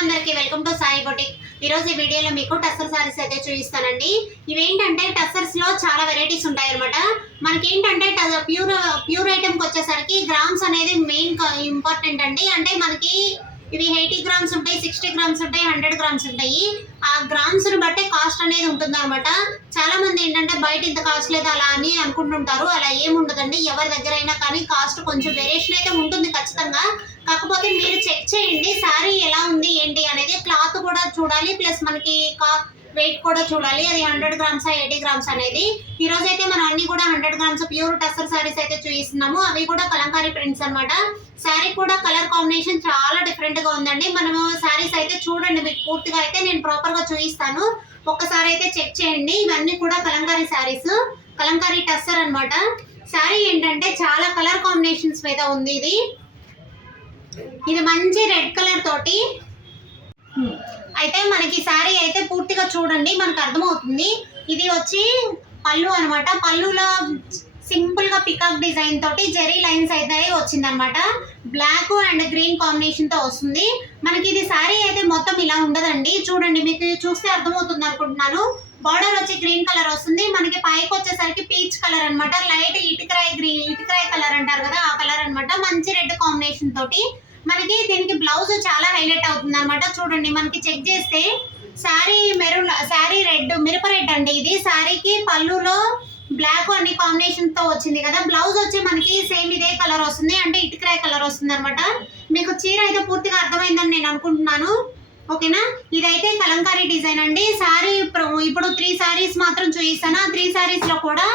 అందరికీ welcome to Sai boutique. ఈ రోజు ఈ వీడియోలో మీకు టస్సర్ సారీస్ అయితే చూపిస్తానండి. ఇవేంటంటే టస్సర్స్ లో చాలా వెరైటీస్ ఉంటాయి అనమాట. మనకి ఏంటంటే ప్యూర్ ఐటమ్ కి వచ్చేసరికి గ్రామ్స్ అనేది మెయిన్ ఇంపార్టెంట్ అండి. అంటే మనకి ఇవి 80 గ్రామ్స్ ఉంటాయి, 60 గ్రామ్స్ ఉంటాయి, 100 గ్రామ్స్ ఉంటాయి. ఆ గ్రామ్స్ ని బట్టే కాస్ట్ అనేది ఉంటుంది అనమాట. చాలా మంది ఏంటంటే బయట ఇంత కాస్ట్ లేదు అలా అని అనుకుంటుంటారు. అలా ఏముండదండి. ఎవరి దగ్గర అయినా కానీ కాస్ట్ కొంచెం వేరియేషన్ అయితే ఉంటుంది ఖచ్చితంగా. కాకపోతే మీరు చెక్ చేయండి శారీ ఎలా ఉంది ఏంటి అనేది. క్లాత్ కూడా చూడాలి, ప్లస్ మనకి వెయిట్ కూడా చూడాలి. అది 100 గ్రామ్స్ 80 గ్రామ్స్ అనేది. ఈ రోజు అయితే మనం అన్ని కూడా 100 గ్రామ్స్ ప్యూర్ టస్సర్ సారీస్ అయితే చూపిస్తున్నాము. అవి కూడా కలంకారీ ప్రింట్స్ అనమాట. శారీ కూడా కలర్ కాంబినేషన్ చాలా డిఫరెంట్ గా ఉందండి. మనము శారీస్ అయితే చూడండి, మీకు పూర్తిగా అయితే నేను ప్రాపర్ గా చూపిస్తాను. ఒక్కసారి అయితే చెక్ చేయండి. ఇవన్నీ కూడా కలంకారీ శారీస్, కలంకారీ టస్సర్ అనమాట. శారీ ఏంటంటే చాలా కలర్ కాంబినేషన్స్ మీద ఉంది. ఇది మంచి రెడ్ కలర్ తోటి అయితే మనకి శారీ అయితే పూర్తిగా చూడండి, మనకు అర్థమవుతుంది. ఇది వచ్చి పళ్ళు అనమాట. పళ్ళులో సింపుల్ గా పికాక్ డిజైన్ తోటి జెరీ లైన్స్ అయితే వచ్చిందనమాట. బ్లాక్ అండ్ గ్రీన్ కాంబినేషన్ తో వస్తుంది. మనకి ఇది శారీ అయితే మొత్తం ఇలా ఉండదండి. చూడండి, మీకు చూస్తే అర్థమవుతుంది అనుకుంటున్నాను. బార్డర్ వచ్చి గ్రీన్ కలర్ వస్తుంది. మనకి పైకి వచ్చేసరికి పీచ్ కలర్ అనమాట. లైట్ ఇటుకరాయి కలర్ అంటారు కదా, ఆ కలర్ అనమాట. మంచి రెడ్ కాంబినేషన్ తోటి మనకి దీనికి బ్లౌజ్ చాలా హైలైట్ అవుతుంది అనమాట. చూడండి, మనకి చెక్ చేస్తే శారీ రెడ్, మిరప రెడ్ అండి. ఇది శారీకి పళ్ళులో బ్లాక్ అన్ని కాంబినేషన్ తో వచ్చింది కదా. బ్లౌజ్ వచ్చి మనకి సేమ్ ఇదే కలర్ వస్తుంది, అంటే ఇటుకరాయి కలర్ వస్తుంది అనమాట. మీకు చీర అయితే పూర్తిగా అర్థమైందని నేను అనుకుంటున్నాను. ఓకేనా, ఇదైతే కలంకారీ డిజైన్ అండి. శారీ ఇప్పుడు 3 శారీస్ మాత్రం చూపిస్తాను. 3 శారీస్ లో కూడా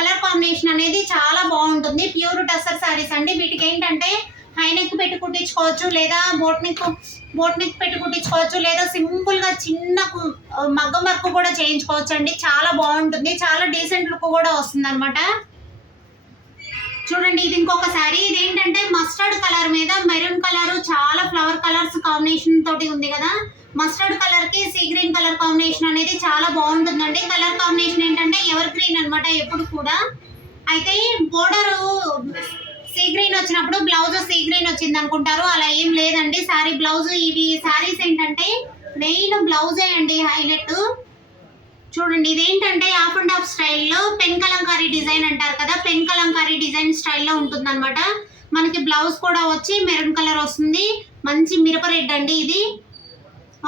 కలర్ కాంబినేషన్ అనేది చాలా బాగుంటుంది. ప్యూర్ టస్సర్ శారీస్ అండి. వీటికి ఏంటంటే హై నెక్ పెట్టి కుట్టించుకోవచ్చు, లేదా బోట్ నెక్ పెట్టి కుట్టించుకోవచ్చు, లేదా సింపుల్ గా చిన్న మగ్గం వర్క్ కూడా చేయించుకోవచ్చు అండి. చాలా బాగుంటుంది, చాలా డీసెంట్ లుక్ కూడా వస్తుంది అనమాట. చూడండి, ఇది ఇంకొక శారీ. ఇది ఏంటంటే మస్టర్డ్ కలర్ మీద మెరూన్ కలర్, చాలా ఫ్లవర్ కలర్స్ కాంబినేషన్ తోటి ఉంది కదా. మస్టర్డ్ కలర్ కి సీ గ్రీన్ కలర్ కాంబినేషన్ అనేది చాలా బాగుంటుందండి. కలర్ కాంబినేషన్ ఏంటంటే ఎవర్ గ్రీన్ అనమాట ఎప్పుడు కూడా. అయితే బోర్డర్ సీ గ్రీన్ వచ్చినప్పుడు బ్లౌజ్ సీ గ్రీన్ వచ్చింది అనుకుంటారు, అలా ఏం లేదండి. శారీ బ్లౌజ్, ఇవి శారీస్ ఏంటంటే మెయిన్ బ్లౌజే అండి హైలైట్. చూడండి, ఇదేంటంటే హాఫ్ అండ్ హాఫ్ స్టైల్లో పెన్ కలంకారీ డిజైన్ అంటారు కదా, పెన్ కలంకారీ డిజైన్ స్టైల్లో ఉంటుంది అనమాట. మనకి బ్లౌజ్ కూడా వచ్చి మెరూన్ కలర్ వస్తుంది. మంచి మిరప రెడ్ అండి ఇది.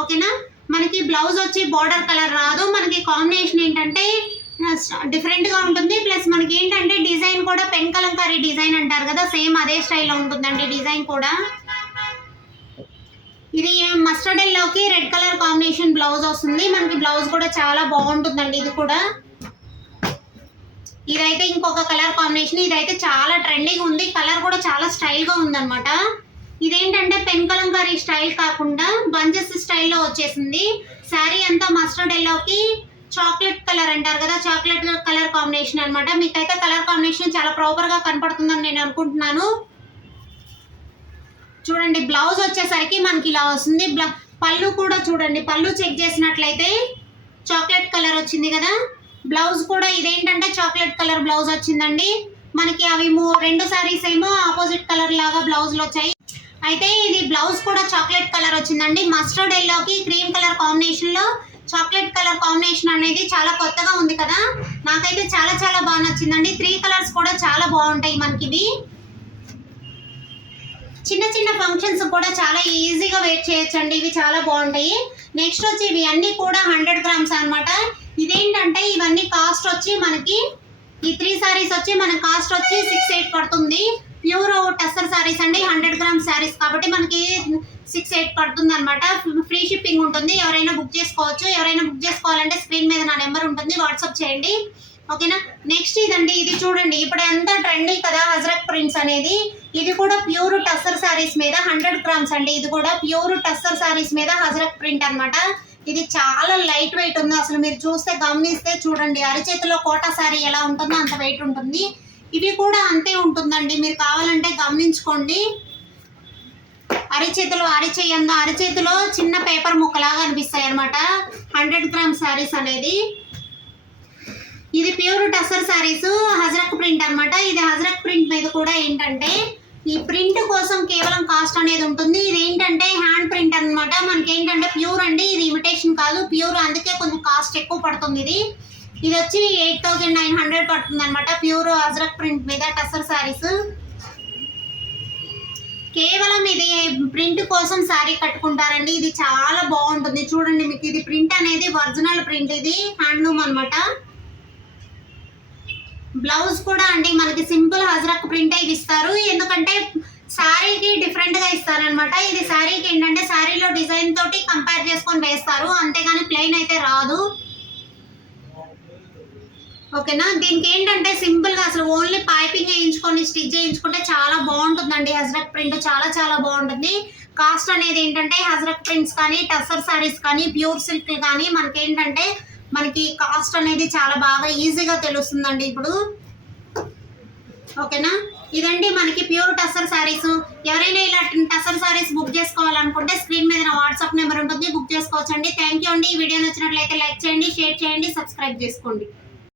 ఓకేనా, మనకి బ్లౌజ్ వచ్చి బార్డర్ కలర్ రాదు. మనకి కాంబినేషన్ ఏంటంటే డిఫరెంట్ గా ఉంటుంది. ప్లస్ మనకి ఏంటంటే డిజైన్ కూడా పెన్ కలంకారీ డిజైన్ అంటారు కదా, సేమ్ అదే స్టైల్లో ఉంటుందండి డిజైన్ కూడా. ఇది మస్టర్డ్ ఎల్లోకి రెడ్ కలర్ కాంబినేషన్ బ్లౌజ్ వస్తుంది. మనకి బ్లౌజ్ కూడా చాలా బాగుంటుందండి ఇది కూడా. ఇదైతే ఇంకొక కలర్ కాంబినేషన్. ఇదైతే చాలా ట్రెండింగ్ ఉంది. కలర్ కూడా చాలా స్టైల్ గా ఉందన్నమాట. ఇదేంటంటే పెన్ కలంకారీ స్టైల్ కాకుండా బంచెస్ స్టైల్లో వచ్చేసింది. శారీ అంతా మస్టర్డ్ ఎల్లోకి చాక్లెట్ కలర్ అంటారు కదా, చాక్లెట్ కలర్ కాంబినేషన్ అనమాట. మీకైతే కలర్ కాంబినేషన్ చాలా ప్రాపర్ గా కనపడుతుందని నేను అనుకుంటున్నాను. చూడండి, బ్లౌజ్ వచ్చేసరికి మనకి ఇలా వస్తుంది. పళ్ళు కూడా చూడండి, పళ్ళు చెక్ చేసినట్లయితే చాక్లెట్ కలర్ వచ్చింది కదా. బ్లౌజ్ కూడా ఇదేంటంటే చాక్లెట్ కలర్ బ్లౌజ్ వచ్చిందండి. మనకి అవి 2 శారీస్ ఏమో ఆపోజిట్ కలర్ లాగా బ్లౌజ్లు వచ్చాయి. అయితే ఇది బ్లౌజ్ కూడా చాక్లెట్ కలర్ వచ్చిందండి. మస్టర్డ్ ఎల్లోకి క్రీమ్ కలర్ కాంబినేషన్ లో చాక్లెట్ కలర్ కాంబినేషన్ అనేది చాలా కొత్తగా ఉంది కదా. నాకైతే చాలా చాలా బాగా నచ్చిందండి. 3 కలర్స్ కూడా చాలా బాగుంటాయి మనకి. ఇవి చిన్న చిన్న ఫంక్షన్స్ కూడా చాలా ఈజీగా వేర్ చేయొచ్చు అండి. ఇవి చాలా బాగుంటాయి. నెక్స్ట్ వచ్చి ఇవి అన్ని కూడా 100 గ్రామ్స్ అనమాట. ఇదేంటంటే ఇవన్నీ కాస్ట్ వచ్చి మనకి ఈ 3 శారీస్ వచ్చి మన కాస్ట్ వచ్చి 6-8 పడుతుంది. ప్యూర్ టస్సర్ శారీస్ అండి, 100 గ్రామ్స్ శారీస్ కాబట్టి మనకి 6-8 పడుతుంది అనమాట. ఫ్రీ షిప్పింగ్ ఉంటుంది. ఎవరైనా బుక్ చేసుకోవచ్చు. ఎవరైనా బుక్ చేసుకోవాలంటే స్క్రీన్ మీద నా నెంబర్ ఉంటుంది, వాట్సాప్ చేయండి. ఓకేనా, నెక్స్ట్ ఇదండి. ఇది చూడండి, ఇప్పుడు ఎంత ట్రెండింగ్ కదా హజరక్ ప్రింట్స్ అనేది. ఇది కూడా ప్యూర్ టస్సర్ శారీస్ మీద 100 గ్రామ్స్ అండి. ఇది కూడా ప్యూర్ టస్సర్ శారీస్ మీద హజరక్ ప్రింట్ అనమాట. ఇది చాలా లైట్ వెయిట్ ఉంది. అసలు మీరు చూస్తే గమనిస్తే చూడండి, అరిచేతిలో కోటా శారీ ఎలా ఉంటుందో అంత వెయిట్ ఉంటుంది. ఇవి కూడా అంతే ఉంటుందండి. మీరు కావాలంటే గమనించుకోండి. అరిచేతిలో చిన్న పేపర్ ముక్కలాగా అనిపిస్తాయి అనమాట 100 గ్రామ్స్ శారీస్ అనేది. ఇది ప్యూర్ టస్సర్ శారీస్ హజరక్ ప్రింట్ అనమాట. ఇది హజరక్ ప్రింట్ మీద కూడా ఏంటంటే ఈ ప్రింట్ కోసం కేవలం కాస్ట్ అనేది ఉంటుంది. ఇది ఏంటంటే హ్యాండ్ ప్రింట్ అనమాట. మనకి ఏంటంటే ప్యూర్ అండి, ఇది ఇమిటేషన్ కాదు, ప్యూర్. అందుకే కొంచెం కాస్ట్ ఎక్కువ పడుతుంది. ఇది వచ్చి 8,900 పడుతుంది అనమాట. ప్యూర్ అజ్రక్ ప్రింట్ మీద టసర్ శారీస్. కేవలం ఇది ప్రింట్ కోసం శారీ కట్టుకుంటారండి. ఇది చాలా బాగుంటుంది చూడండి. మీకు ఇది ప్రింట్ అనేది ఒరిజినల్ ప్రింట్, ఇది హ్యాండ్లూమ్ అనమాట. బ్లౌజ్ కూడా అండి మనకి సింపుల్ అజ్రక్ ప్రింటే ఇస్తారు. ఎందుకంటే శారీకి డిఫరెంట్ గా ఇస్తారనమాట. ఇది శారీకి ఏంటంటే శారీలో డిజైన్ తోటి కంపేర్ చేసుకొని వేస్తారు, అంతేగాని ప్లెయిన్ అయితే రాదు. ఓకేనా. దీనికి ఏంటంటే సింపుల్ గా అసలు ఓన్లీ పైపింగ్ వేయించుకొని స్టిచ్ చేయించుకుంటే చాలా బాగుంటుందండి. అజ్రక్ ప్రింట్ చాలా చాలా బాగుంటుంది. కాస్ట్ అనేది ఏంటంటే అజ్రక్ ప్రింట్స్ కానీ టసర్ సారీస్ కానీ ప్యూర్ సిల్క్ కానీ మనకి కాస్ట్ అనేది చాలా బాగా ఈజీగా తెలుస్తుందండి ఇప్పుడు. ఓకేనా. ఇదండి మనకి ప్యూర్ టసర్ సారీస్. ఎవరైనా ఇలా టసర్ సారీస్ బుక్ చేసుకోవాలనుకుంటే స్క్రీన్ మీద నా వాట్సాప్ నెంబర్ ఉంటుంది, బుక్ చేసుకోవచ్చండి. థ్యాంక్ యూ అండి. ఈ వీడియో నచ్చినట్లయితే లైక్ చేయండి, షేర్ చేయండి, సబ్స్క్రైబ్ చేసుకోండి.